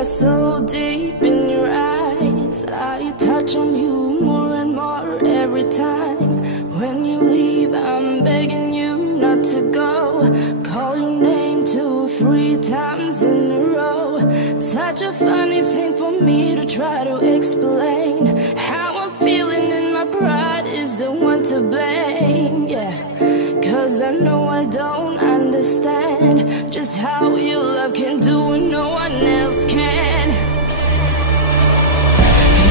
fire so deep in your eyes. I touch on you more and more every time. When you leave, I'm begging you not to go. Call your name 2, 3 times in a row. Such a funny thing for me to try to explain. How I'm feeling and my pride is the one to blame, yeah. Cause I know I don't understand just how your love can do what no one else can.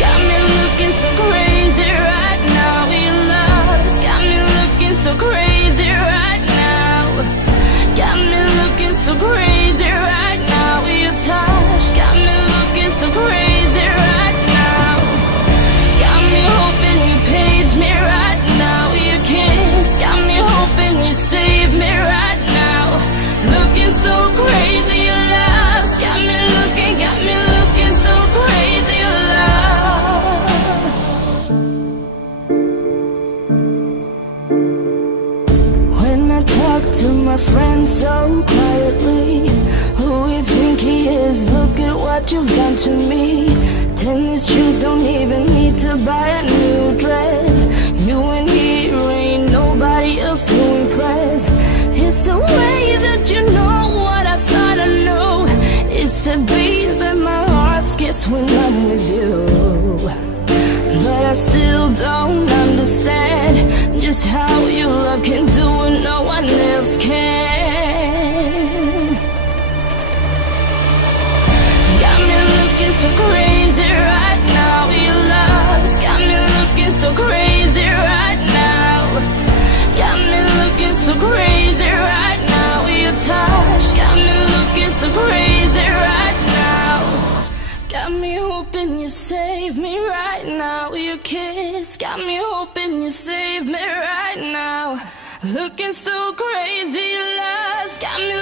Got me looking so crazy right now. Your love's got me looking so crazy right now. Got me looking so crazy right now. Your touch got me looking so crazy right now. Got me hoping you page me right now. Your kiss got me hoping you save me right now. Looking so crazy, your love's got me looking so crazy, your love. When I talk to my friends so quietly, who you think he is? Look at what you've done to me. Tennis shoes, don't even need to buy a new dress. You and here ain't nobody else to impress. It's the way that you know what I thought I knew. It's the beat that my heart skips when I'm with you. But I still don't understand just how your love can do what no one else can. Got me looking so crazy right now. Your love's got me looking so crazy right now. Got me looking so crazy right now. Your touch got me looking so crazy right now. Got me hoping you save me right now. Your kiss got me hoping you save me right now. Looking so crazy, love's got me